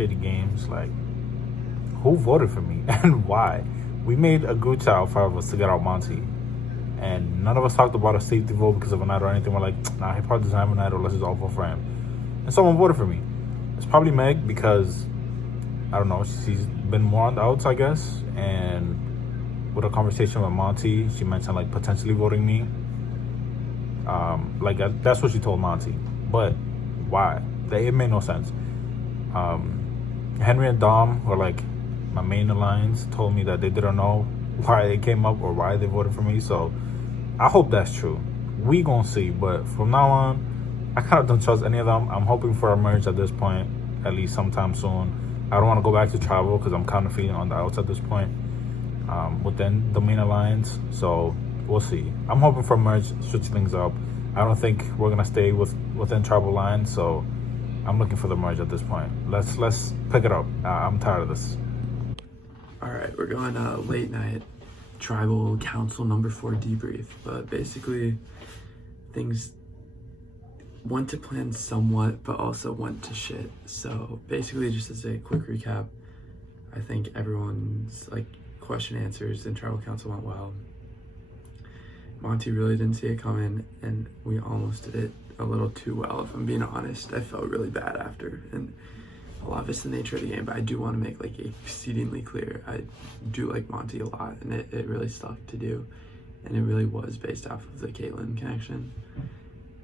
shitty games. Like, who voted for me and why? We made a group chat of 5 of us to get out Monty, and none of us talked about a safety vote because of a night or anything. We're like, nah, he probably doesn't have a night, or let's just all vote for him. And someone voted for me. It's probably Meg because I don't know. She's been more on the outs, I guess, and with a conversation with Monty, she mentioned like potentially voting me. That's what she told Monty. But why? It made no sense. Henry and Dom were like my main alliance, told me that they didn't know why they came up or why they voted for me. So I hope that's true. We gonna see. But from now on, I kind of don't trust any of them. I'm hoping for a merge at this point, at least sometime soon. I don't want to go back to travel because I'm kind of feeling on the outs at this point within the main alliance. So we'll see. I'm hoping for a merge, switch things up. I don't think we're gonna stay within tribal lines. So I'm looking for the merge at this point. Let's pick it up. I'm tired of this. All right, we're going late night tribal council number 4 debrief, but basically things went to plan somewhat, but also went to shit. So basically, just as a quick recap, I think everyone's like question answers in tribal council went well. Monty really didn't see it coming, and we almost did it a little too well. If I'm being honest, I felt really bad after, and a lot of it's the nature of the game, but I do want to make like exceedingly clear, I do like Monty a lot, and it really stuck to do, and it really was based off of the Caitlyn connection.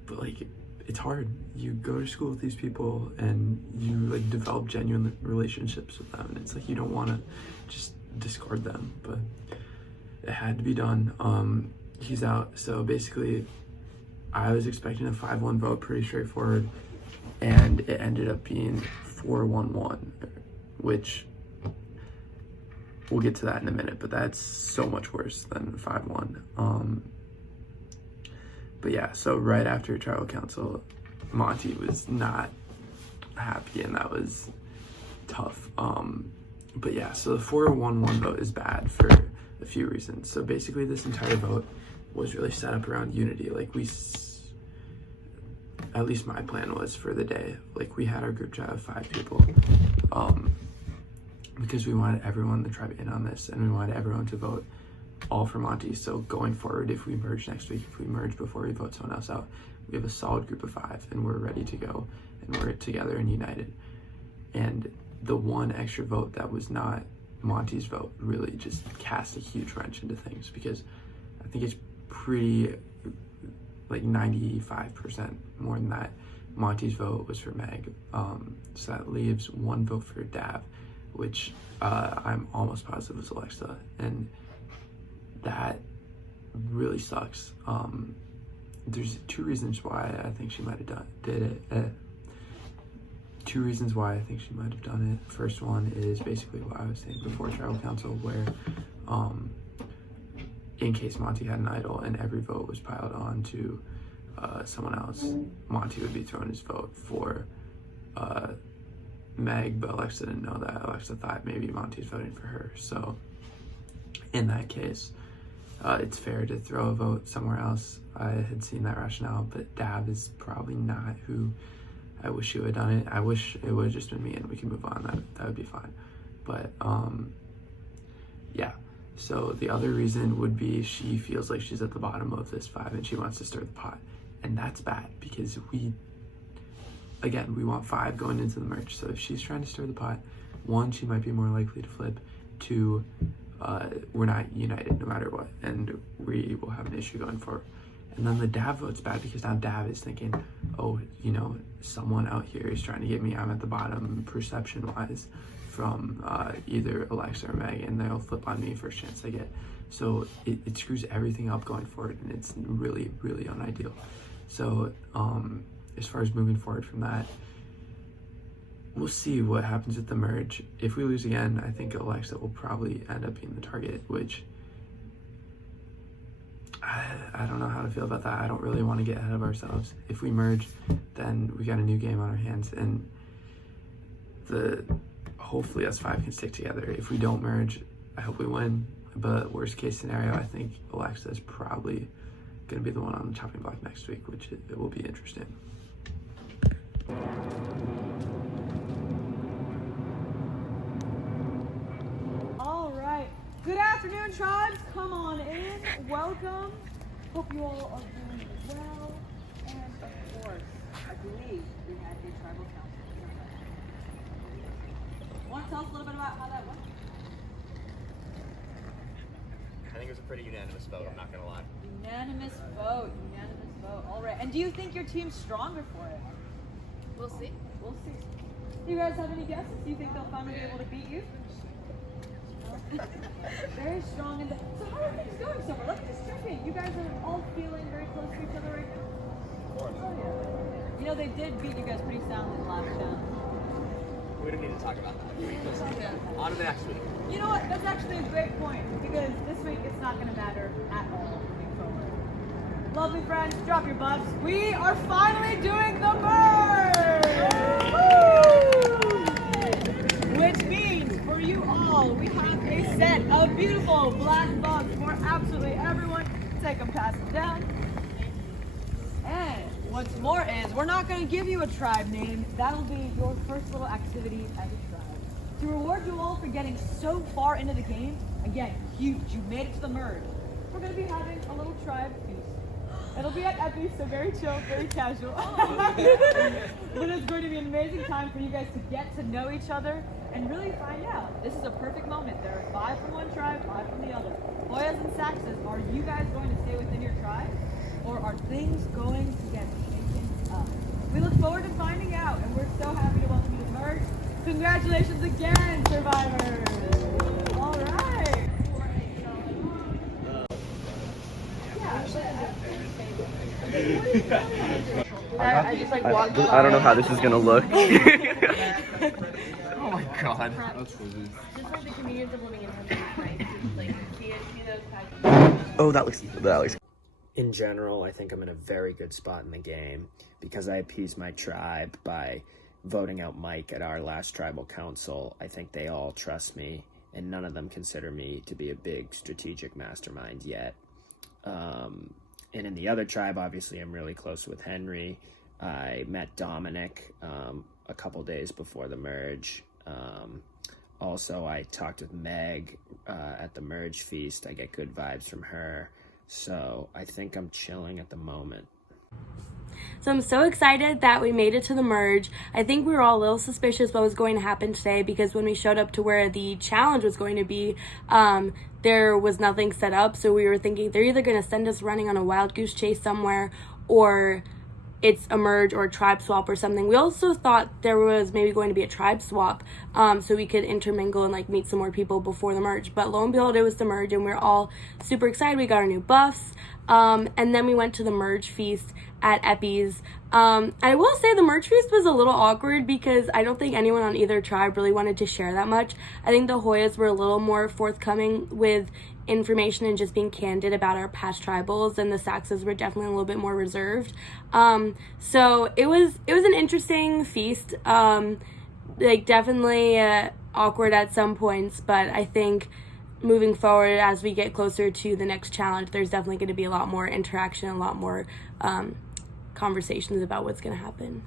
But like, it's hard. You go to school with these people and you like develop genuine relationships with them, and it's like you don't want to just discard them, but it had to be done. He's out. So basically I was expecting a 5-1 vote, pretty straightforward, and it ended up being 4-1-1, which we'll get to that in a minute, but that's so much worse than 5-1. But yeah, so right after tribal council, Monty was not happy, and that was tough. But yeah, so the 4-1-1 vote is bad for a few reasons. So basically this entire vote was really set up around unity. Like at least my plan was for the day, like we had our group chat of 5 people, because we wanted everyone in the tribe in on this, and we wanted everyone to vote all for Monty. So going forward, if we merge next week, if we merge before we vote someone else out, we have a solid group of 5 and we're ready to go, and we're together and united. And the one extra vote that was not Monty's vote really just cast a huge wrench into things, because I think it's pretty like 95% more than that. Monty's vote was for Meg, so that leaves 1 vote for Dav, which I'm almost positive was Alexa, and that really sucks. There's 2 reasons why I think she might have did it. 2 reasons why I think she might have done it. First one is basically what I was saying before tribal council, where in case Monty had an idol and every vote was piled on to someone else, Monty would be throwing his vote for Meg, but Alexa didn't know that. Alexa thought maybe Monty's voting for her. So in that case, it's fair to throw a vote somewhere else. I had seen that rationale, but Dab is probably not who I wish she would have done it. I wish it would have just been me and we can move on. That would be fine. But yeah. So the other reason would be she feels like she's at the bottom of this 5 and she wants to stir the pot. And that's bad, because we want 5 going into the merge. So if she's trying to stir the pot, 1, she might be more likely to flip. 2, we're not united no matter what, and we will have an issue going forward. And then the Dav vote's bad, because now Dav is thinking, oh, someone out here is trying to get me. I'm at the bottom perception-wise from either Alexa or Meg, and they'll flip on me first chance they get. So it screws everything up going forward, and it's really, really unideal. So as far as moving forward from that, we'll see what happens with the merge. If we lose again, I think Alexa will probably end up being the target, which I don't know how to feel about that. I don't really want to get ahead of ourselves. If we merge, then we got a new game on our hands, and hopefully us 5 can stick together. If we don't merge, I hope we win. But worst case scenario, I think Alexa is probably going to be the one on the chopping block next week, which it will be interesting. Good afternoon, tribes. Come on in. Welcome. Hope you all are doing well. And of course, I believe we had a tribal council. Want to tell us a little bit about how that went? I think it was a pretty unanimous vote, I'm not going to lie. Unanimous vote. Unanimous vote. All right. And do you think your team's stronger for it? We'll see. We'll see. Do you guys have any guesses? Do you think they'll finally be able to beat you? Very strong. So how are things going so far? Let's just check in. You guys are all feeling very close to each other right now? Of course. Oh, yeah. You know, they did beat you guys pretty soundly the last challenge. We don't need to talk about that. On to the next week. You know what? That's actually a great point, because this week it's not going to matter at all moving forward. Lovely friends, drop your buffs. We are finally doing the merge! Which means for you all, we have a set of beautiful black buffs for absolutely everyone. Take them, pass them down. And what's more is, we're not going to give you a tribe name. That'll be your first little activity as a tribe. To reward you all for getting so far into the game, again, huge, you made it to the merge. We're going to be having a little tribe feast. It'll be at Epi, so very chill, very casual. But it's going to be an amazing time for you guys to get to know each other and really find out. This is a perfect moment. There are 5 from one tribe, 5 from the other. Hoyas and Saxes, are you guys going to stay within your tribe? Or are things going to get shaken up? We look forward to finding out, and we're so happy to welcome you to the merge. Congratulations again, survivors! All right. I just like walked I don't know how this is gonna look. Oh my god. That's crazy. just like the comedians of living in Henry, like see those types of Oh, that looks. In general, I think I'm in a very good spot in the game because I appeased my tribe by voting out Mike at our last tribal council. I think they all trust me, and none of them consider me to be a big strategic mastermind yet. And in the other tribe, obviously, I'm really close with Henry. I met Dominic a couple days before the merge. Also, I talked with Meg at the merge feast. I get good vibes from her. So I think I'm chilling at the moment. So I'm so excited that we made it to the merge. I think we were all a little suspicious what was going to happen today because when we showed up to where the challenge was going to be, there was nothing set up. So we were thinking they're either going to send us running on a wild goose chase somewhere or it's a merge or a tribe swap or something. We also thought there was maybe going to be a tribe swap so we could intermingle and like meet some more people before the merge. But lo and behold, it was the merge and we were all super excited. We got our new buffs. And then we went to the merge feast at Epi's. I will say the merge feast was a little awkward because I don't think anyone on either tribe really wanted to share that much. I think the Hoyas were a little more forthcoming with information and just being candid about our past tribals, and the Saxes were definitely a little bit more reserved. So it was an interesting feast. Like definitely awkward at some points, but I think moving forward as we get closer to the next challenge, there's definitely going to be a lot more interaction, a lot more conversations about what's going to happen.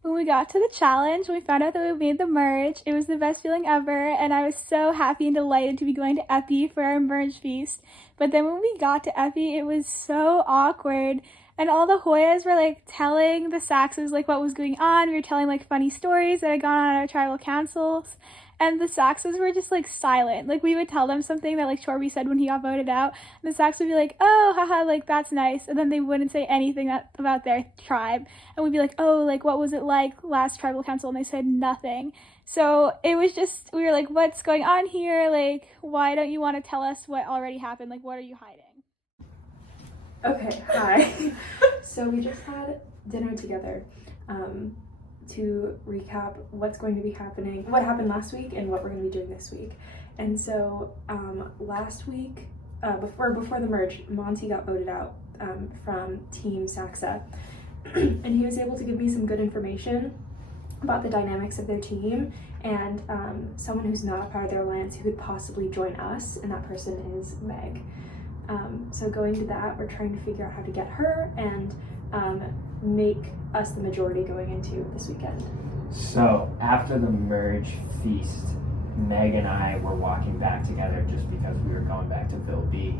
When we got to the challenge, we found out that we made the merge. It was the best feeling ever, and I was so happy and delighted to be going to Epi for our merge feast. But then when we got to Epi, it was so awkward, and all the Hoyas were like telling the Saxes like what was going on. We were telling like funny stories that had gone on at our tribal councils, and the Saxes were just like silent. Like we would tell them something that like Chorby said when he got voted out, and the Saxes would be like, oh, haha, like that's nice, and then they wouldn't say anything about their tribe, and we'd be like, oh, like what was it like last tribal council, and they said nothing. So it was just, we were like, what's going on here? Like, why don't you want to tell us what already happened? Like, what are you hiding? Okay, hi. So we just had dinner together to recap what's going to be happening, what happened last week and what we're going to be doing this week. And so last week, before the merge, Monty got voted out from Team Saxa, and he was able to give me some good information about the dynamics of their team and someone who's not a part of their alliance who could possibly join us, and that person is Meg. So going to that, we're trying to figure out how to get her and make us the majority going into this weekend. So after the merge feast, Meg and I were walking back together just because we were going back to Bill B.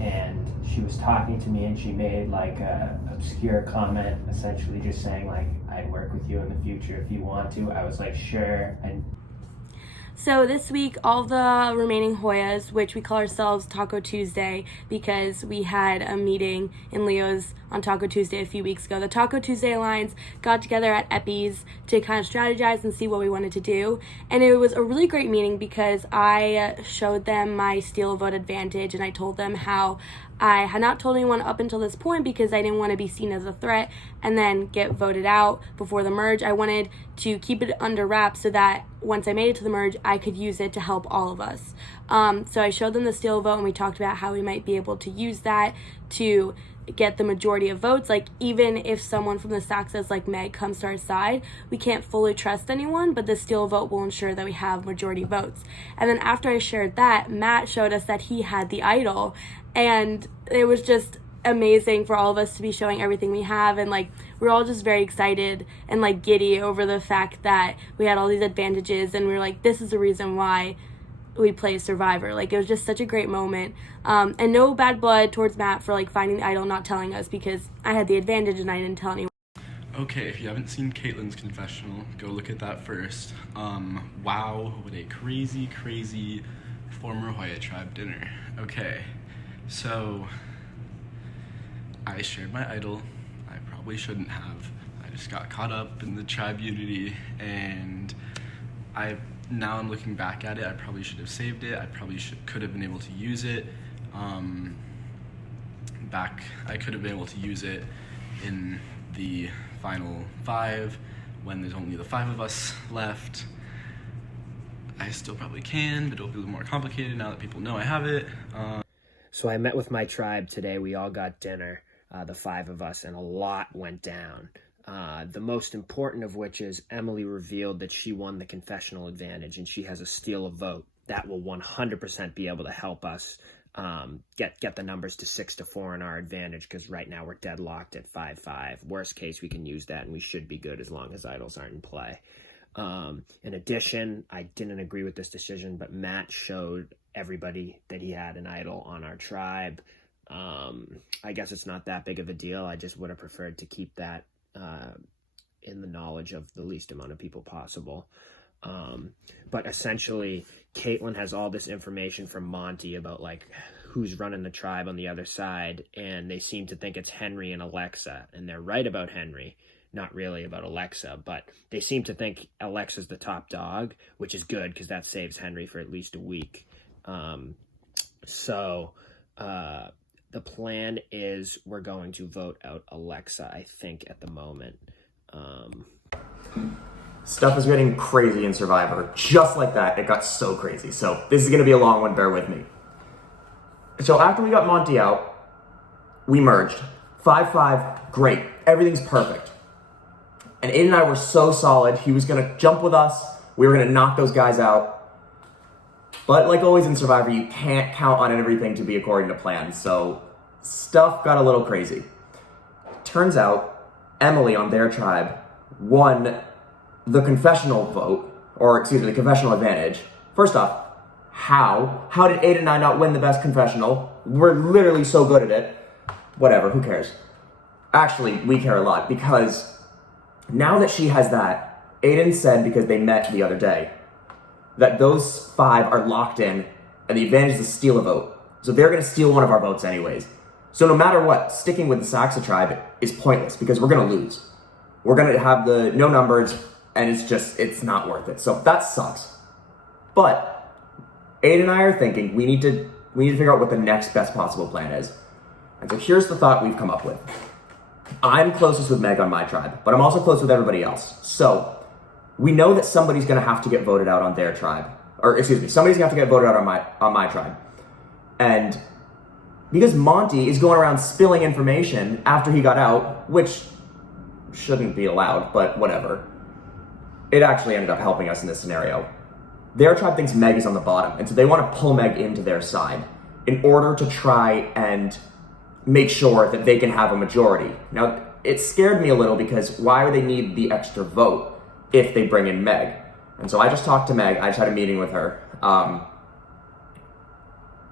And she was talking to me and she made like a obscure comment, essentially just saying like, I'd work with you in the future if you want to. I was like, sure. And so this week, all the remaining Hoyas, which we call ourselves Taco Tuesday because we had a meeting in Leo's on Taco Tuesday a few weeks ago. The Taco Tuesday Alliance got together at Epi's to kind of strategize and see what we wanted to do. And it was a really great meeting because I showed them my steal a vote advantage and I told them how I had not told anyone up until this point because I didn't want to be seen as a threat and then get voted out before the merge. I wanted to keep it under wraps so that once I made it to the merge, I could use it to help all of us. So I showed them the steal vote and we talked about how we might be able to use that to get the majority of votes. Like even if someone from the Saxas like Meg comes to our side, we can't fully trust anyone, but the steal vote will ensure that we have majority votes. And then after I shared that, Matt showed us that he had the idol, and it was just amazing for all of us to be showing everything we have, and like we're all just very excited and like giddy over the fact that we had all these advantages, and we were like, this is the reason why we play Survivor. Like it was just such a great moment, and no bad blood towards Matt for like finding the idol, not telling us, because I had the advantage and I didn't tell anyone. Okay, if you haven't seen Caitlin's confessional, go look at that first. Wow, what a crazy former Hoya tribe dinner. Okay, so I shared my idol. I probably shouldn't have. I just got caught up in the tribe unity, and now I'm looking back at it, I probably should have saved it. I probably could have been able to use it. I could have been able to use it in the final 5 when there's only the 5 of us left. I still probably can, but it'll be a little more complicated now that people know I have it. So I met with my tribe today. We all got dinner, the 5 of us, and a lot went down. The most important of which is Emily revealed that she won the confessional advantage and she has a steal a vote. That will 100% be able to help us get the numbers to 6-4 in our advantage, because right now we're deadlocked at 5-5. Worst case, we can use that and we should be good as long as idols aren't in play. In addition, I didn't agree with this decision, but Matt showed everybody that he had an idol on our tribe. I guess it's not that big of a deal. I just would have preferred to keep that in the knowledge of the least amount of people possible. But essentially, Caitlin has all this information from Monty about like who's running the tribe on the other side, and they seem to think it's Henry and Alexa, and they're right about Henry, not really about Alexa, but they seem to think Alexa's the top dog, which is good because that saves Henry for at least a week. So the plan is we're going to vote out Alexa, I think, at the moment. Stuff is getting crazy in Survivor. Just like that, it got so crazy. So this is going to be a long one, bear with me. So after we got Monty out, we merged. 5-5, great. Everything's perfect. And Aiden and I were so solid. He was going to jump with us. We were going to knock those guys out. But like always in Survivor, you can't count on everything to be according to plan. So stuff got a little crazy. Turns out Emily on their tribe won the confessional vote, or excuse me, the confessional advantage. First off, how did Aiden and I not win the best confessional? We're literally so good at it. Whatever, who cares? Actually, we care a lot, because now that she has that, Aiden said, because they met the other day, that those 5 are locked in, and the advantage is to steal a vote. So they're going to steal one of our votes anyways. So no matter what, sticking with the Saxa tribe is pointless, because we're going to lose. We're going to have the no numbers, and it's not worth it. So that sucks. But Aiden and I are thinking we need to figure out what the next best possible plan is. And so here's the thought we've come up with. I'm closest with Meg on my tribe, but I'm also close with everybody else. So we know that somebody's going to have to get voted out on their tribe. Or excuse me, somebody's going to have to get voted out on my tribe. And because Monty is going around spilling information after he got out, which shouldn't be allowed, but whatever, it actually ended up helping us in this scenario. Their tribe thinks Meg is on the bottom, and so they want to pull Meg into their side in order to try and make sure that they can have a majority. Now, it scared me a little, because why would they need the extra vote if they bring in Meg? And so I just talked to Meg. I just had a meeting with her.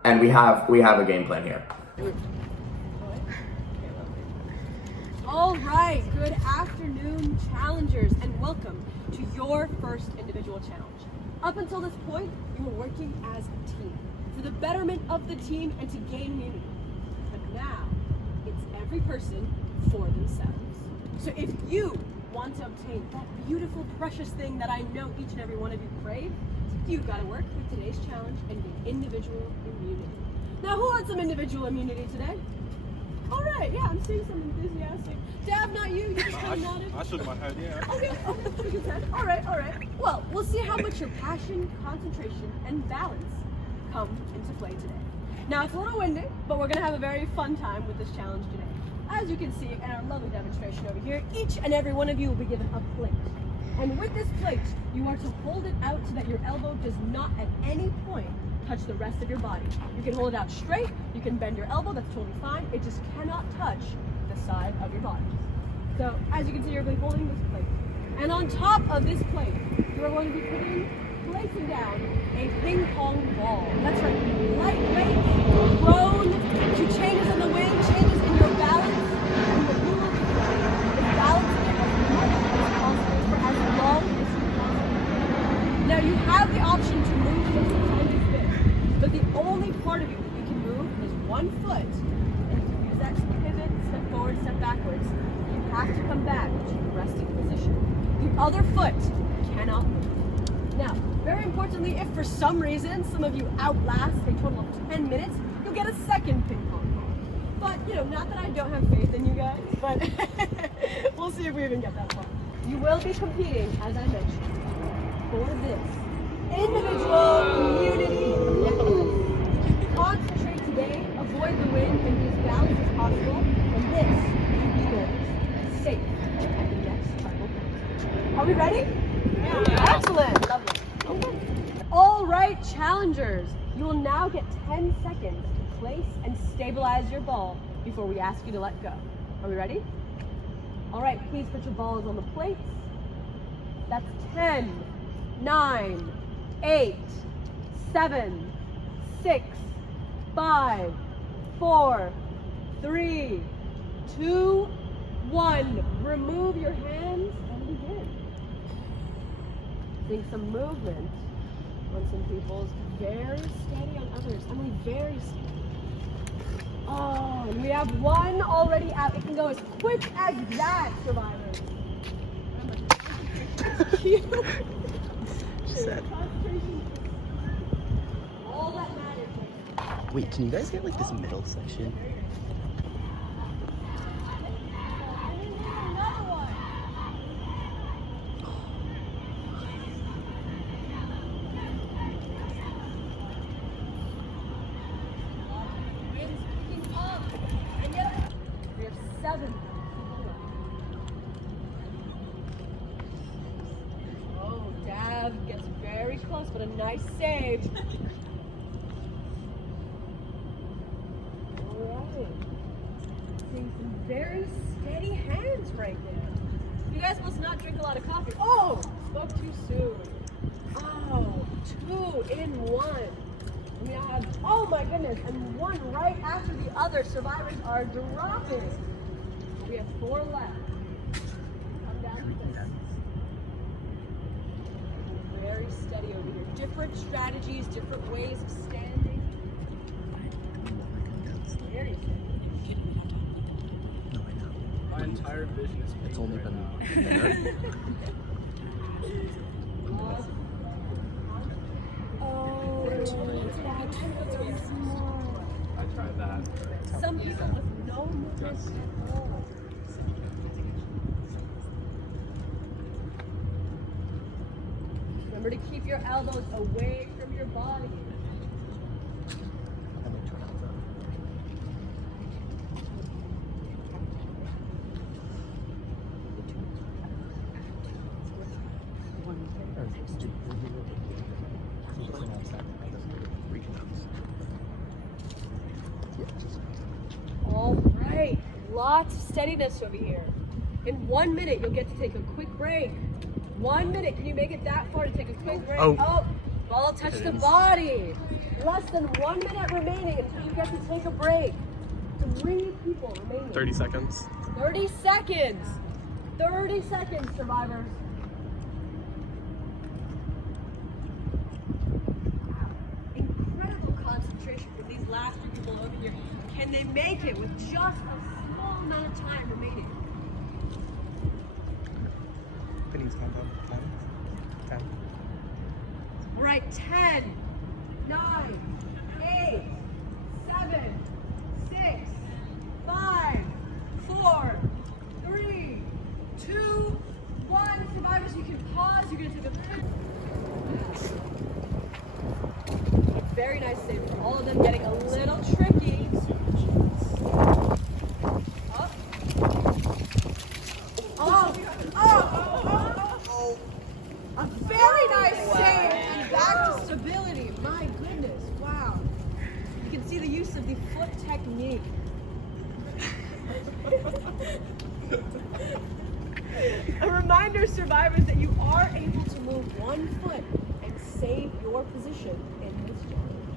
And we have a game plan here. All right, good afternoon, challengers, and welcome to your first individual challenge. Up until this point, you were working as a team for the betterment of the team and to gain immunity. But now, it's every person for themselves. So if you want to obtain that beautiful, precious thing that I know each and every one of you crave, you've got to work with today's challenge and gain individual immunity. Now, who wants some individual immunity today? All right, yeah, I'm seeing some enthusiastic. Dab, not you. You just kind of nodded. I shook my head, yeah. Okay, shook his head. All right. Well, we'll see how much your passion, concentration, and balance come into play today. Now, it's a little windy, but we're going to have a very fun time with this challenge today. As you can see in our lovely demonstration over here, each and every one of you will be given a plate. And with this plate, you are to hold it out so that your elbow does not at any point touch the rest of your body. You can hold it out straight, you can bend your elbow, that's totally fine. It just cannot touch the side of your body. So as you can see, you're going to be holding this plate. And on top of this plate, you are going to be placing down a ping pong ball. That's right, lightweight, prone to changes in the wind, changes in your balance, and what you will be doing is balancing it as much as possible for as long as you can. Now you have the option to move just a tiny bit, but the only part of you that you can move is one foot, and you can use that to pivot, step forward, step backwards. You have to come back to your resting position. The other foot cannot move. Now, very importantly, if for some reason some of you outlast a total of 10 minutes, you'll get a second ping pong ball. But, not that I don't have faith in you guys, but we'll see if we even get that far. You will be competing, as I mentioned, for this individual immunity necklace. Concentrate today, avoid the wind, and be as balanced as possible, and this will be yours, safe at the next tribal council. Are we ready? Yeah. Excellent. Lovely. Okay. All right, challengers. You will now get 10 seconds to place and stabilize your ball before we ask you to let go. Are we ready? All right, please put your balls on the plates. That's 10, 9, 8, 7, 6, 5, 4, 3, 2, 1. Remove your hands and begin. Seeing some movement on some people's, very steady on others. Emily, very steady. Oh, and we have one already out. It can go as quick as that, survivors. Cute. All that matters. Wait, can you guys get like this middle section? Oh, Dav gets very close, but a nice save. Alright. Seeing some very steady hands right there. You guys must not drink a lot of coffee. Oh! Spoke too soon. Oh, 2 in 1. We have, oh my goodness, and one right after the other. Survivors are dropping. We have 4 left. Come down to this. Very steady over here. Different strategies, different ways of standing. Very steady. No, I know. My entire vision is It's only been a minute. I tried that. Some people with no movement at all. Remember to keep your elbows away from your body. All right, lots of steadiness over here. In 1 minute, you'll get to take a quick break. 1 minute. Can you make it that far to take a quick break? Oh. Ball touched the body. Less than 1 minute remaining until you get to take a break. 3 people remaining. 30 seconds. 30 seconds. 30 seconds, survivors. Wow. Incredible concentration from these last 3 people over here. Can they make it with just a small amount of time remaining? Penny's countdown. 10. All right, 10, 9, 8, 7, 6, 5, 4, 3, 2, 1. Survivors, you can pause. You're going to take a very nice save for all of them, getting a little tricky. Up. A very nice save and back to stability. My goodness, wow. You can see the use of the foot technique. A reminder, survivors, that you are able to move 1 foot and save your position in this challenge.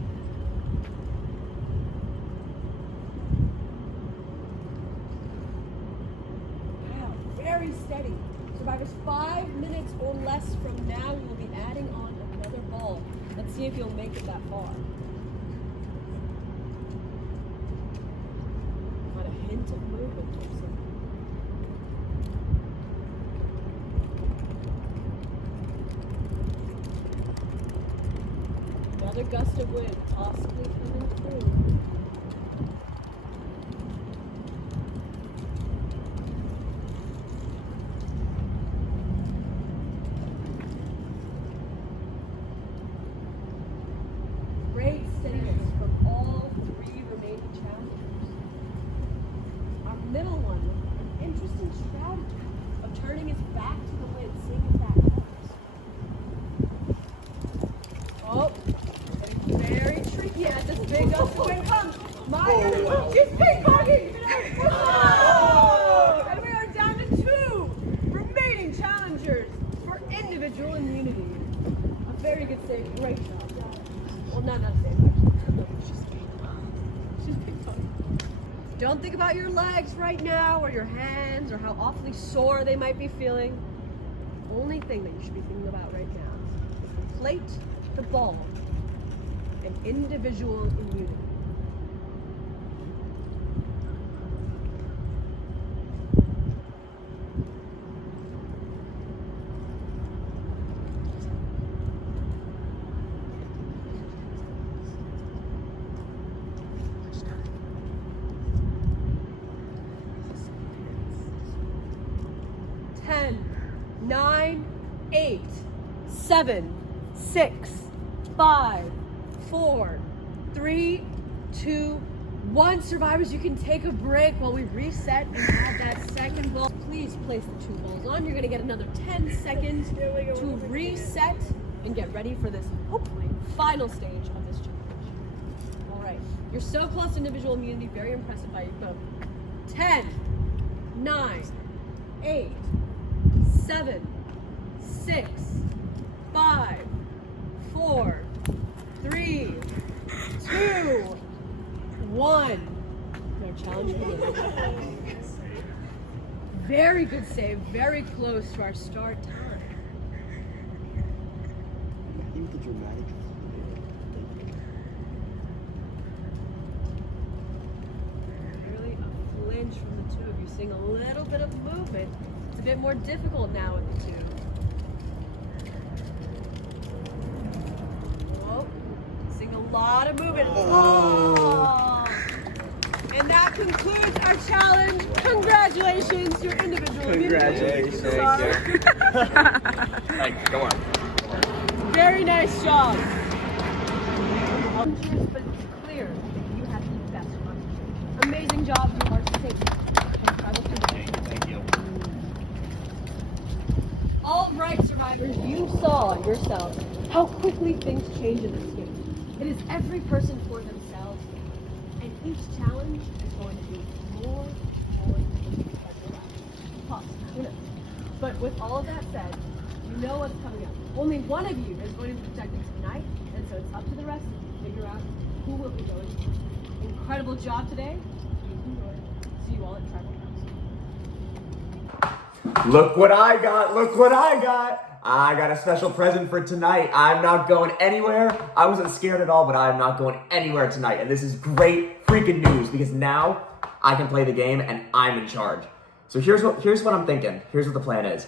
Wow, very steady. Survivors, 5 minutes or less from now, we will be adding on another ball. Let's see if you'll make it that far. Got a hint of movement, Gibson. Another gust of wind, possibly coming through. Great steadiness from all 3 remaining challengers. Our middle one with an interesting strategy of turning his back to the wind, seeing if that helps. Oh, getting very tricky as this big gust of wind comes. My goodness, she's ping-ponging! Oh! And we are down to 2 remaining challengers for individual immunity. A very good save, great job. Well, not a save, actually. She's ping-ponging. Don't think about your legs right now, or your hands, or how awfully sore they might be feeling. The only thing that you should be thinking about right now is the plate, the ball, and individual immunity. Ten, 9, 8, 7, 6, 5, 4, 3, 2, 1. Survivors, you can take a break while we reset and add that second ball. Please place the 2 balls on. You're going to get another 10 seconds to reset and get ready for this, hopefully, final stage of this challenge. All right. You're so close to individual immunity. Very impressive by you both. 10, 9, 8, 7, 6, 5, 4, 3, 2, 1. Our challenge begins. Very good save, very close to our start time. I think the dramatic. Really a flinch from the 2 of you, seeing a little bit of movement. It's a bit more difficult now with the 2. Whoa, seeing a lot of movement. Oh. And that concludes our challenge. Congratulations, your individual immunity. Sorry. Hey, go on. Very nice job. But it's clear that you have the best concentration. Amazing job. You are safe. Thank you. All right, survivors, you saw yourselves how quickly things change in this game. It is every person for themselves, and each challenge is going to be more important than the other. Possibly, who knows? But with all of that said, you know what's coming up. Only one of you is going to be protected tonight, and so it's up to the rest of you to figure out who will be going. Incredible job today. See you all at Tribal Council. Look what I got, look what I got. I got a special present for tonight. I'm not going anywhere. I wasn't scared at all, but I'm not going anywhere tonight. And this is great freaking news because now I can play the game and I'm in charge. So here's what I'm thinking. Here's what the plan is.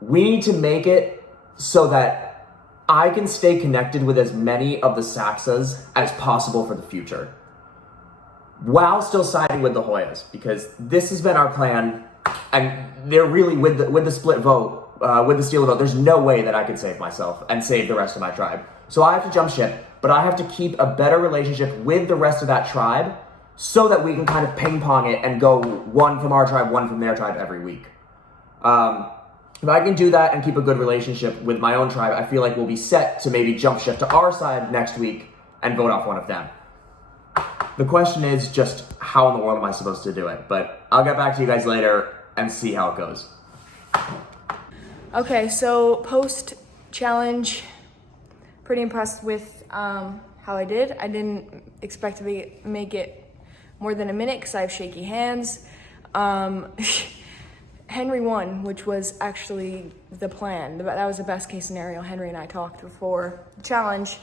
We need to make it so that I can stay connected with as many of the Saxas as possible for the future, while still siding with the Hoyas, because this has been our plan, and they're really with the split vote, with the steal vote. There's no way that I could save myself and save the rest of my tribe. So I have to jump ship, but I have to keep a better relationship with the rest of that tribe so that we can kind of ping pong it and go one from our tribe, one from their tribe every week. If I can do that and keep a good relationship with my own tribe, I feel like we'll be set to maybe jump ship to our side next week and vote off one of them. The question is just how in the world am I supposed to do it? But I'll get back to you guys later and see how it goes. Okay, so post-challenge, pretty impressed with how I did. I didn't expect to make it more than a minute because I have shaky hands. Henry won, which was actually the plan. That was the best case scenario. Henry and I talked before the challenge.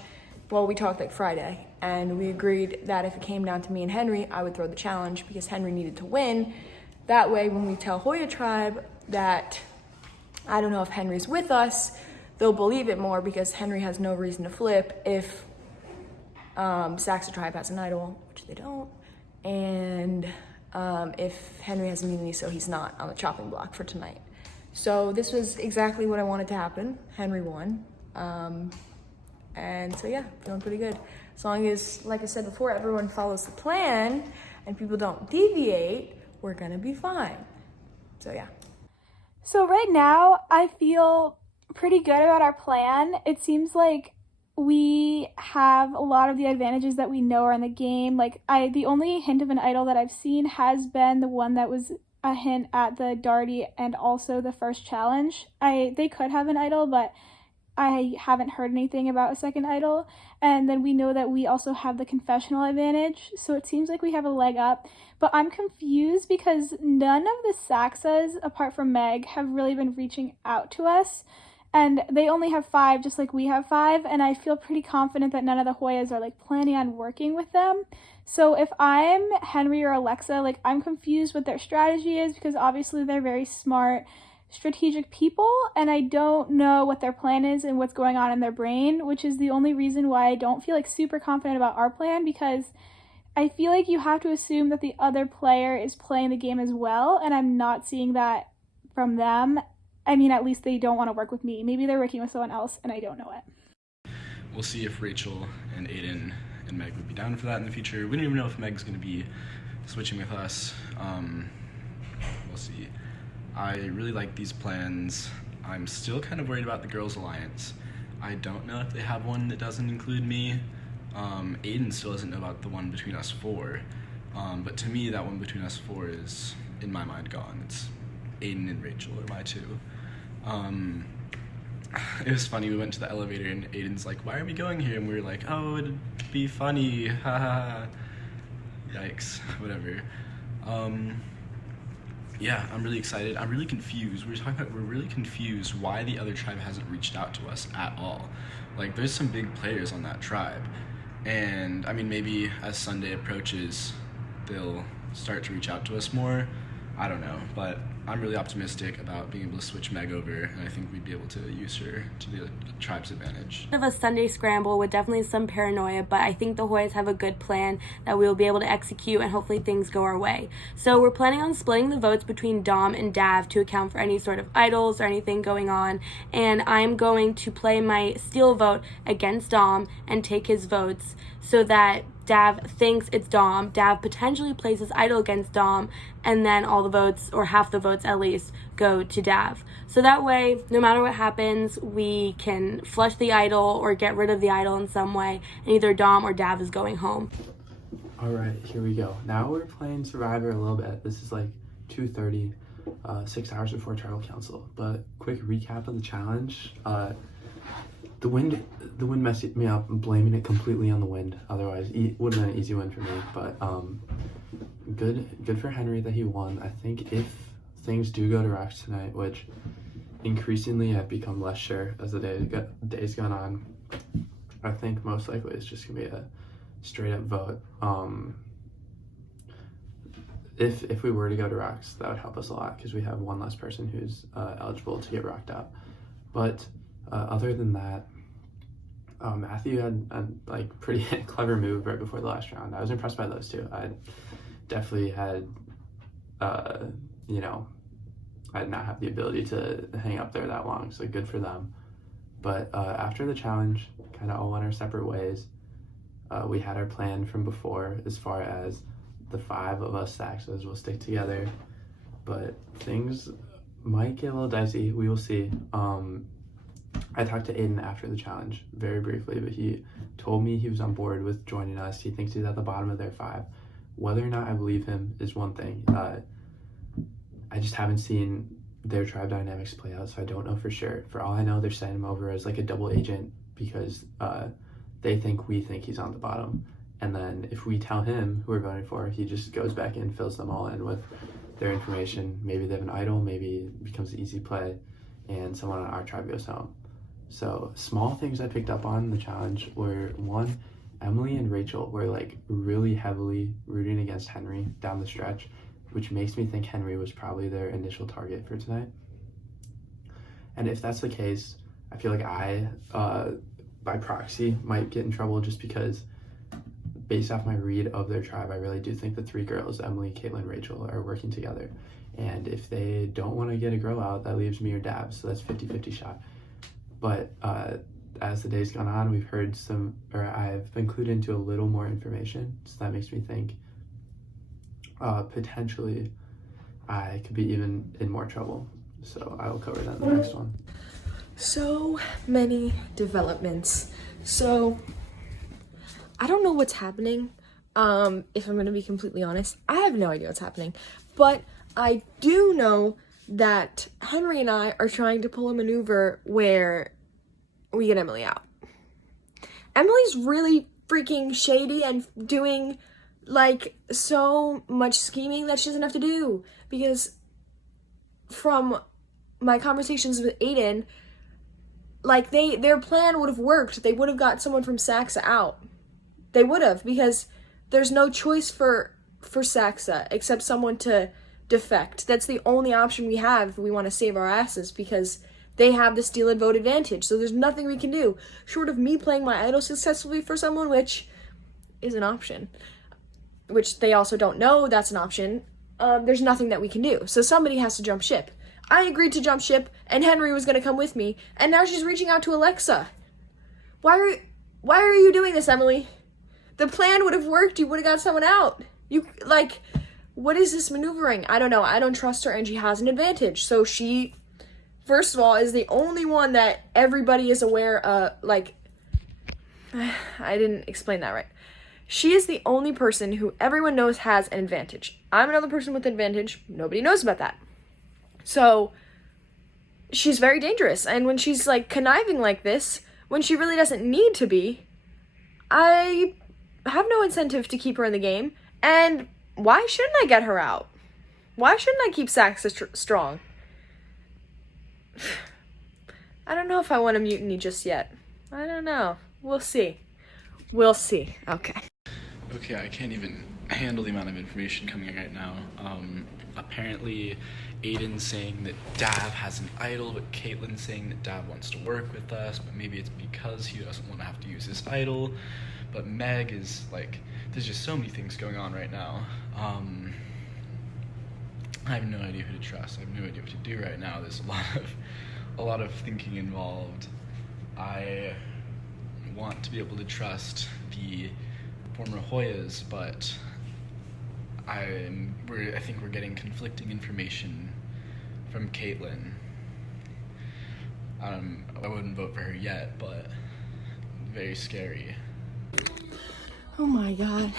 Well, we talked like Friday, and we agreed that if it came down to me and Henry, I would throw the challenge because Henry needed to win. That way, when we tell Hoya Tribe that, I don't know if Henry's with us, they'll believe it more because Henry has no reason to flip if Saxa Tribe has an idol, which they don't, and if Henry has immunity, so he's not on the chopping block for tonight. So this was exactly what I wanted to happen. Henry won. And so yeah, feeling pretty good. As long as, like I said before, everyone follows the plan and people don't deviate, we're gonna be fine. So yeah. So right now, I feel pretty good about our plan. It seems like we have a lot of the advantages that we know are in the game. Like, the only hint of an idol that I've seen has been the one that was a hint at the Darty and also the first challenge. They could have an idol, but I haven't heard anything about a second idol. And then we know that we also have the confessional advantage, so it seems like we have a leg up. But I'm confused because none of the Saxas, apart from Meg, have really been reaching out to us. And they only have 5, just like we have 5, and I feel pretty confident that none of the Hoyas are, like, planning on working with them. So if I'm Henry or Alexa, like, I'm confused what their strategy is because obviously they're very smart, strategic people, and I don't know what their plan is and what's going on in their brain, which is the only reason why I don't feel, like, super confident about our plan, because I feel like you have to assume that the other player is playing the game as well, and I'm not seeing that from them. I mean, at least they don't want to work with me. Maybe they're working with someone else and I don't know it. We'll see if Rachel and Aiden and Meg would be down for that in the future. We don't even know if Meg's going to be switching with us. We'll see. I really like these plans. I'm still kind of worried about the Girls Alliance. I don't know if they have one that doesn't include me. Aiden still doesn't know about the one between us 4. But to me, that one between us 4 is, in my mind, gone. It's Aiden and Rachel are my 2. It was funny, we went to the elevator and Aiden's like, why are we going here? And we were like, oh, it'd be funny, haha. Yikes, whatever. Yeah, I'm really excited. I'm really confused. We're really confused why the other tribe hasn't reached out to us at all. Like, there's some big players on that tribe. And, I mean, maybe as Sunday approaches, they'll start to reach out to us more. I don't know, but I'm really optimistic about being able to switch Meg over, and I think we'd be able to use her to the tribe's advantage. Of a Sunday scramble with definitely some paranoia, but I think the Hoyas have a good plan that we will be able to execute and hopefully things go our way. So we're planning on splitting the votes between Dom and Dav to account for any sort of idols or anything going on, and I'm going to play my steal vote against Dom and take his votes so that Dav thinks it's Dom, Dav potentially plays his idol against Dom, and then all the votes, or half the votes at least, go to Dav. So that way, no matter what happens, we can flush the idol or get rid of the idol in some way, and either Dom or Dav is going home. Alright, here we go. Now we're playing Survivor a little bit. This is like 2:30. 6 hours before tribal council. But quick recap of the challenge. The wind messed me up. I'm blaming it completely on the wind. Otherwise, it would have been an easy win for me. But good for Henry that he won. I think if things do go to rocks tonight, which increasingly I've become less sure as the days gone on, I think most likely it's just gonna be a straight up vote. If we were to go to rocks, that would help us a lot because we have one less person who's eligible to get rocked out. But other than that, Matthew had a like pretty clever move right before the last round. I was impressed by those two. I definitely had, you know, I did not have the ability to hang up there that long, so good for them. But after the challenge, kind of all went our separate ways. We had our plan from before as far as the 5 of us Saxos will stick together, but things might get a little dicey. We will see. I talked to Aiden after the challenge very briefly, but he told me he was on board with joining us. He thinks he's at the bottom of their 5. Whether or not I believe him is one thing. I just haven't seen their tribe dynamics play out, so I don't know for sure. For all I know, they're sending him over as like a double agent because we think he's on the bottom. And then if we tell him who we're voting for, he just goes back in, fills them all in with their information. Maybe they have an idol, maybe it becomes an easy play, and someone on our tribe goes home. So small things I picked up on in the challenge were, 1, Emily and Rachel were like really heavily rooting against Henry down the stretch, which makes me think Henry was probably their initial target for tonight. And if that's the case, I feel like I, by proxy, might get in trouble just because based off my read of their tribe, I really do think the 3 girls, Emily, Caitlin, Rachel, are working together. And if they don't want to get a girl out, that leaves me or Dab, so that's 50-50 shot. But as the day's gone on, we've heard I've been clued into a little more information, so that makes me think potentially I could be even in more trouble. So I will cover that in the next one. So many developments. So I don't know what's happening. If I'm gonna be completely honest, I have no idea what's happening. But I do know that Henry and I are trying to pull a maneuver where we get Emily out. Emily's really freaking shady and doing like so much scheming that she doesn't have to do, because from my conversations with Aiden, like their plan would have worked. They would have got someone from Saxa out. They would have, because there's no choice for Saxa except someone to defect. That's the only option we have if we want to save our asses, because they have the steal and vote advantage. So there's nothing we can do short of me playing my idol successfully for someone, which is an option, which they also don't know that's an option. There's nothing that we can do. So somebody has to jump ship. I agreed to jump ship, and Henry was going to come with me, and now she's reaching out to Alexa. Why are you doing this, Emily? The plan would have worked. You would have got someone out. What is this maneuvering? I don't know. I don't trust her, and she has an advantage. So she, first of all, is the only one that everybody is aware of. I didn't explain that right. She is the only person who everyone knows has an advantage. I'm another person with an advantage. Nobody knows about that. So she's very dangerous. And when she's conniving like this, when she really doesn't need to be, I have no incentive to keep her in the game. And why shouldn't I get her out? Why shouldn't I keep Saxa strong? I don't know if I want a mutiny just yet. I don't know. We'll see. We'll see. Okay. Okay, I can't even handle the amount of information coming in right now. Apparently, Aiden's saying that Dav has an idol, but Caitlin's saying that Dav wants to work with us, but maybe it's because he doesn't want to have to use his idol. But Meg is there's just so many things going on right now. I have no idea who to trust. I have no idea what to do right now. There's a lot of thinking involved. I want to be able to trust the former Hoyas, but I think we're getting conflicting information from Caitlin. I wouldn't vote for her yet, but very scary. Oh my god.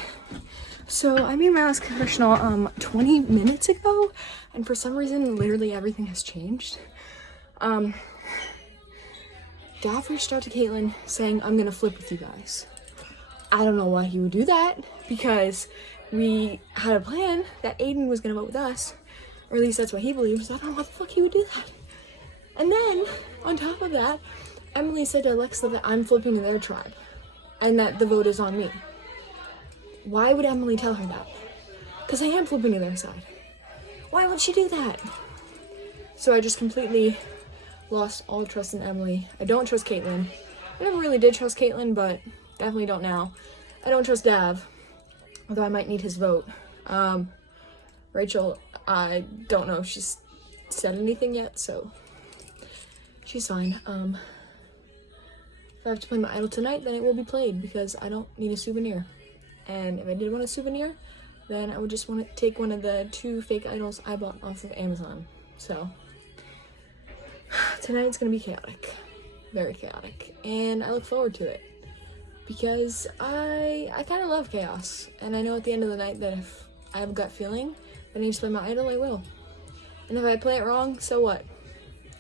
So I made my last confessional 20 minutes ago, and for some reason literally everything has changed. Dad reached out to Caitlin saying, I'm gonna flip with you guys. I don't know why he would do that, because we had a plan that Aiden was gonna vote with us, or at least that's what he believes. I don't know why the fuck he would do that. And then, on top of that, Emily said to Alexa that I'm flipping to their tribe, and that the vote is on me. Why would Emily tell her that? Because I am flipping to their side. Why would she do that? So I just completely lost all trust in Emily. I don't trust Caitlin. I never really did trust Caitlin, but definitely don't now. I don't trust Dav, although I might need his vote. Rachel, I don't know if she's said anything yet, so she's fine. If I have to play my idol tonight, then it will be played, because I don't need a souvenir. And if I did want a souvenir, then I would just want to take one of the 2 fake idols I bought off of Amazon. So tonight's gonna be chaotic, very chaotic, and I look forward to it because I kind of love chaos, and I know at the end of the night that if I have a gut feeling that I need to play my idol, I will. And if I play it wrong, so what?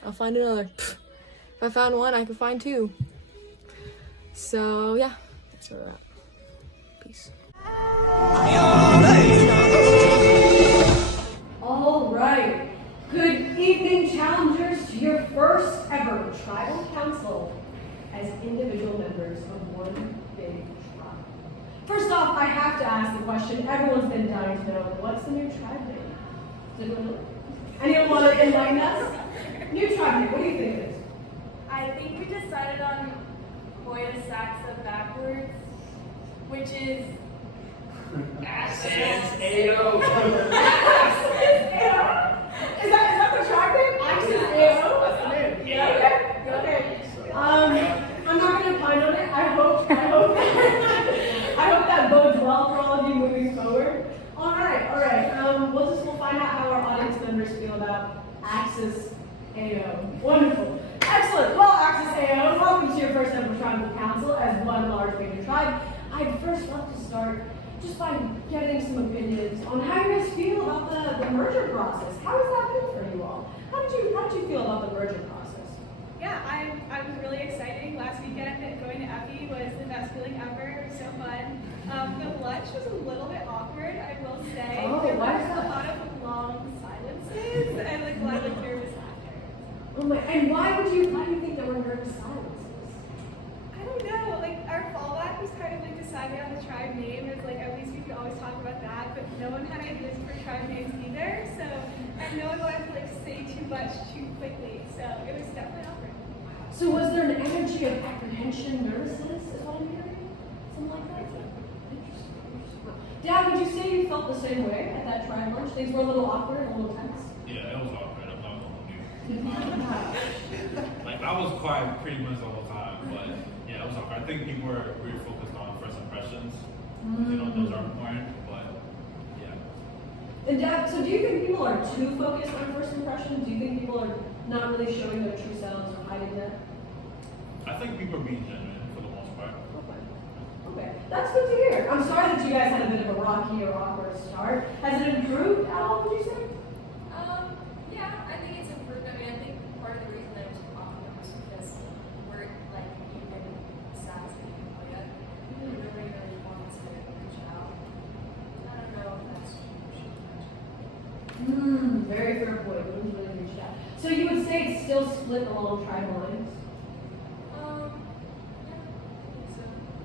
I'll find another. If I found one, I could find 2. So yeah, that's where we're at. Peace. All right. Good evening, challengers, to your first ever tribal council as individual members of one big tribe. First off, I have to ask the question everyone's been dying to know: what's the new tribe name? Does anyone know? Anyone want to enlighten us? New tribe name. What do you think it is? I think we decided on Hoya Saxa backwards, which is Axis AO. Axis AO. Is that the tribe name? Axis AO. That's the name. Yeah. Okay. I'm not gonna pine on it. I hope that bodes well for all of you moving forward. All right. We'll find out how our audience members feel about Axis AO. Wonderful. Excellent. Well, Axis AO, welcome to your first ever tribal council as one large major tribe. I'd first love to start just by getting some opinions on how you guys feel about the merger process. How has that been for you all? How did you feel about the merger process? Yeah, I was really excited. Last weekend going to Effie was the best feeling ever. It was so fun. The lunch was a little bit awkward, I will say. Oh, there why was is that? a lot of long silences and a lot of nervous laughter. Oh my! And why do you think there were nervous silences? I don't know. Like our fallback was kind of like deciding on the tribe name. It's like at least we could always talk about that, but no one had ideas for tribe names either. So and no one wanted to like say too much too quickly. So it was definitely awkward. So was there an energy of apprehension, nervousness, is what I'm hearing? Something like that? Interesting. Dad, would you say you felt the same way at that tribe lunch? Things were a little awkward and a little tense? Yeah, it was awkward. I'm not gonna lie. Like I was quiet pretty much the whole time, but yeah, it was awkward. I think people were really focused on first impressions. You know, those are important, but yeah. And Dad, so do you think people are too focused on first impressions? Do you think people are not really showing their true selves or hiding that? I think people are being genuine for the most part. Okay, that's good to hear. I'm sorry that you guys had a bit of a rocky or awkward start. Has it improved at all, would you say? Yeah, I think it's improved. I mean, I think part of the reason that it was awkward was because we're like even Sax and Hoya. Nobody really wants to reach out. I don't know if that's true. Very fair point. We didn't really reach out. So you would say it's still split along tribal lines? So,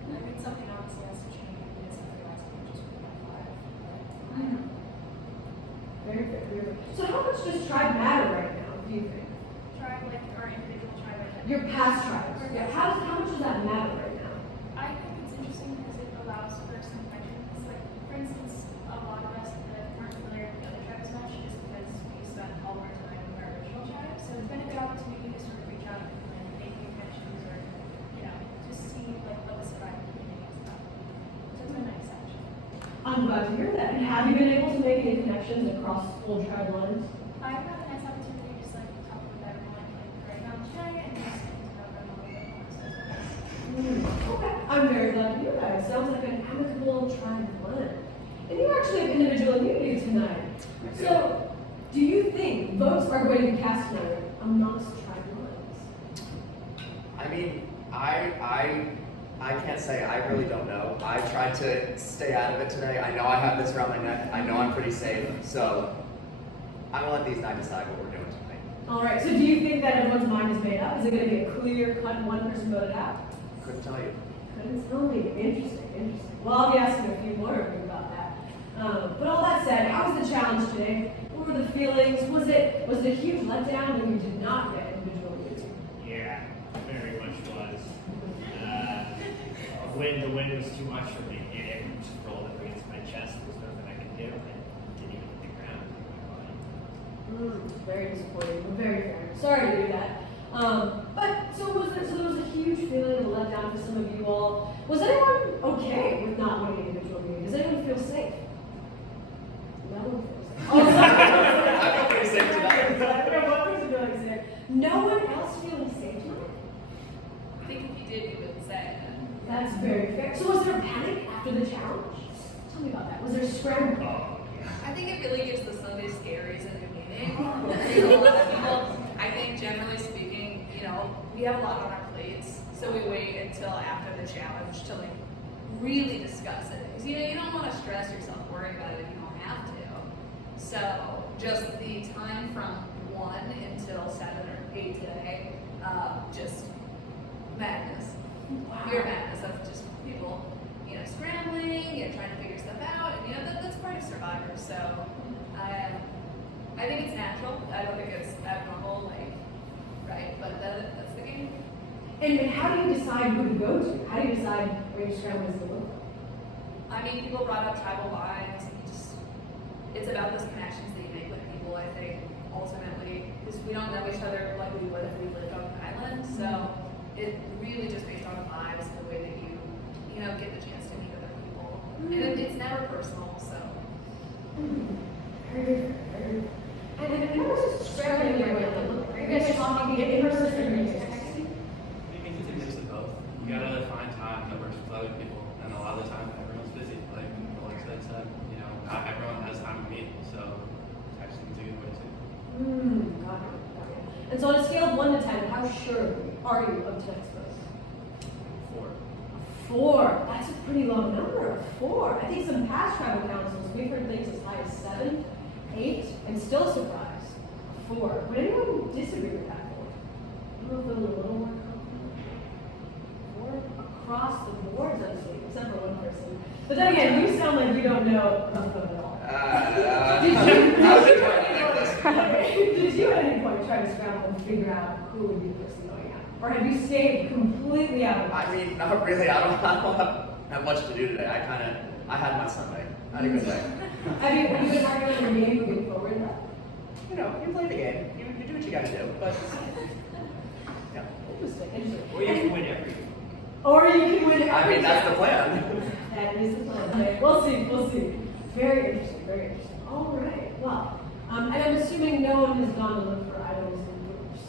I mean, something obviously has to change because otherwise we just put that 5. Very fair. Very fair. So how much does tribe matter right now, do you think? Tribe, like our individual tribe. Your past tribes. Yeah. How much does that matter right now? I think it's interesting because it allows first impressions. Like, for instance, a lot of us that aren't familiar with the other tribes much just because we spent all our time with our original tribe. So it's been a good opportunity to sort of reach out and make new connections or, just see like what the surviving community is about. So it's been nice actually. I'm glad to hear that. And have you been able to make any connections across old tribe lines? I've had a nice opportunity to just like talk with everyone right now today and just get to know them a little bit more. So it's been nice. Okay. I'm very glad to hear that. It sounds like an amicable tribal one. And you actually have individual immunity tonight. So, do you think votes are going to be cast tonight amongst tribal lines? I mean, I can't say. I really don't know. I tried to stay out of it today. I know I have this around my neck. I know I'm pretty safe. So I'm gonna let these nine decide what we're doing tonight. All right. So do you think that everyone's mind is made up? Is it going to be a clear-cut one person voted out? Couldn't tell you. Couldn't tell me. Interesting. Well, I'll be asking a few more of you about that. But all that said, how was the challenge today? What were the feelings? Was it a huge letdown when you did not get individual immunity? Yeah, very much was. The wind was too much for me. It just rolled up against my chest. There was nothing I could do. I didn't even hit the ground. Very disappointing. Very fair. Sorry to hear that. But so there was a huge feeling of a letdown for some of you all. Was anyone okay with not winning individual immunity? Does anyone feel safe? No one feels safe. Oh, sorry. I feel pretty safe tonight. I don't know what person feeling safe. No one else feeling safe tonight? I think if you did, you wouldn't say it. That's very fair. So was there panic after the challenge? Tell me about that. Was there scramble? I think it really gives the Sunday scaries a new meaning. I think a lot of people, I think generally speaking, we have a lot on our plates, so we wait until after the challenge to really discuss it. Because you don't want to stress yourself worrying about it if you don't have to. So just the time from 1 until 7 or 8 today, just madness. Pure madness of just people, scrambling and trying to figure stuff out. And that's part of Survivor. So I think it's natural. I don't think it's abnormal, right? But that's the game. And how do you decide who to go to? How do you decide where your scramble is to look? I mean, people brought up tribal lines. It's about those connections that you make with people, I think, ultimately. Because we don't know each other like we would if we lived on an island. So it really just based on vibes, the way that you get the chance to meet other people. And it's never personal, so. Very good. And how was it scrambling your way? Are you guys talking in person or are you texting? I think it's a mix of both. You gotta find time that works with other people, and a lot of the time everyone's busy. Like Alexa said, not everyone has time to meet, so texting is a good way too. Got it. And so on a scale of 1 to 10, how sure are you of tonight's vote? 4. That's a pretty low number. 4. I think some past tribal councils, we've heard things as high as 7, 8, and still surprised. 4. Would anyone disagree with that 4? Anyone feel a little more confident? 4 across the board, so to speak, except for one person. But then again, you sound like you don't know about them at all. Did you at any point try to scramble and figure out who would be the person going out? Or have you stayed completely out of it? I mean, not really. I don't have much to do today. I had my Sunday. I had a good day. Have you been arguing your game moving forward? You play the game. You do what you gotta do. But yeah. Interesting. Or you can win every game. Or you can win every I mean, that's the plan. That is the plan. Okay, we'll see. Very interesting. All right. Well, and I'm assuming no one has gone to look for idols in groups.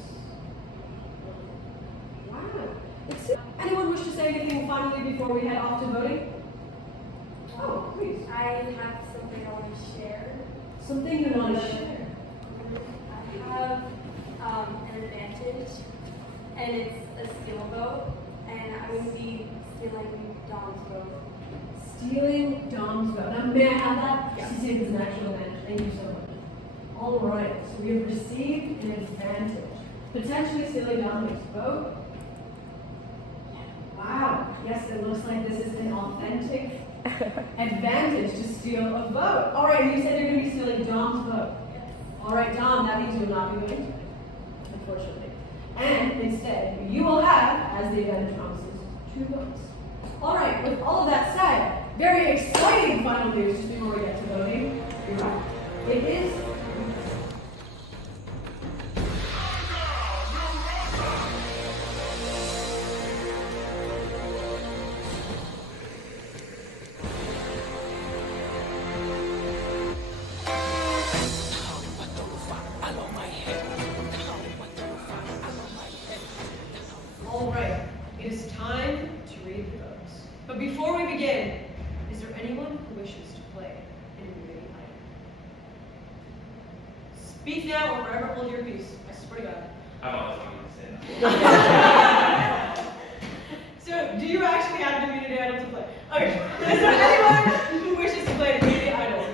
Wow. Anyone wish to say anything finally before we head off to voting? Oh, please. I have something I want to share. Something you want to share? I have an advantage, and it's a skill vote, and I'm going to be stealing Dom's vote. Stealing Dom's vote. Now, may I have that? Yes. To see if it's an actual advantage. Thank you so much. All right, so we have received an advantage. Potentially stealing Dominic's vote. Wow. Yes, it looks like this is an authentic advantage to steal a vote. All right, you said you're going to be stealing Dom's vote. Yes. All right, Dom, that means you will not be winning tonight, unfortunately. And instead, you will have, as the advantage promises, 2 votes. All right, with all of that said, very exciting final news just before we get to voting. You're right. It is. All right, it is time to read the votes. But before we begin, Is there anyone who wishes to play an immunity item? Speak now or forever hold your peace. I swear to God. I've always wanted to say that. So, do you actually have an immunity idol to play? Okay. Is there anyone who wishes to play an immunity idol?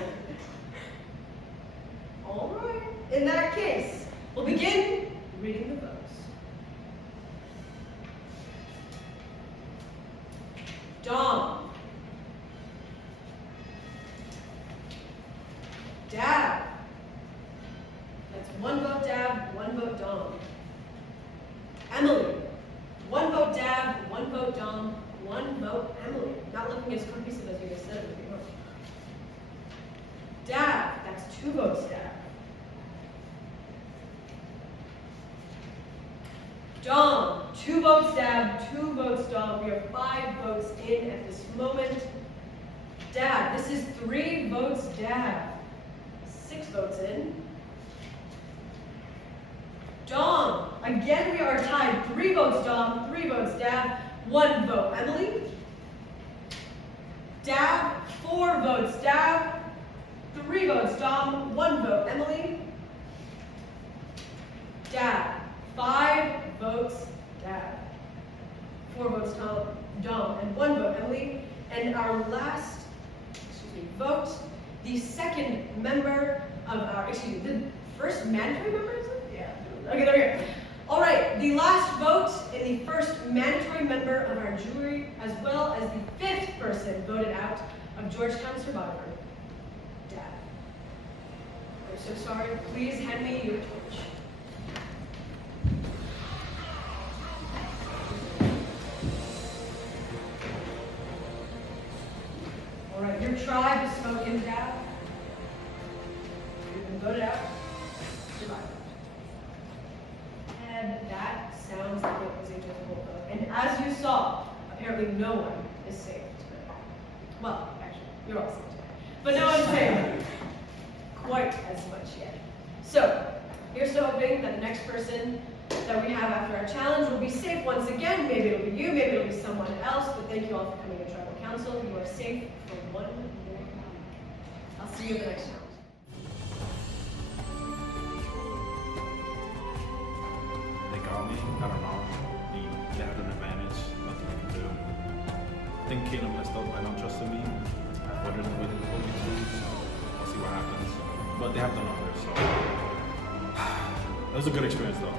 All right. In that case, we'll begin reading the votes. Dom. Dab. That's 1 vote Dab, 1 vote Dom. Emily. 1 vote Dab, 1 vote Dom, 1 vote Emily. Not looking as cohesive as you guys said it would be. Dab. That's 2 votes Dab. Dom, 2 votes Dab, 2 votes Dom. We are 5 votes in at this moment. Dab, this is 3 votes Dab. 6 votes in. Dom, again we are tied. 3 votes Dom, 3 votes Dab, 1 vote Emily. Dab, 4 votes Dab, 3 votes Dom, 1 vote Emily. Dab, 5 votes Dab, 4 votes Dom, and 1 vote Emily. And our last, vote, the second member of our, the first mandatory member, is it? Yeah. Okay, there we go. All right, the last vote in the first mandatory member of our jury, as well as the 5th person voted out of Georgetown survivor, Dad. I'm so sorry. Please hand me your torch. All right, your tribe has spoken, Dad. You've been voted out. Survivor. And that sounds like it was a difficult vote. And as you saw, apparently no one is safe today. Well, actually, you're all safe today. But no one's safe quite as much yet. So, here's to hoping that the next person that we have after our challenge will be safe once again. Maybe it'll be you, maybe it'll be someone else. But thank you all for coming to Tribal Council. You are safe for 1 more time. I'll see you at the next challenge. They got me. I don't know. They had an advantage. Nothing they can do. I think Kayla messed up by not trusting me. I voted the way they told me to, so I'll see what happens. But they have done others, so it was a good experience though.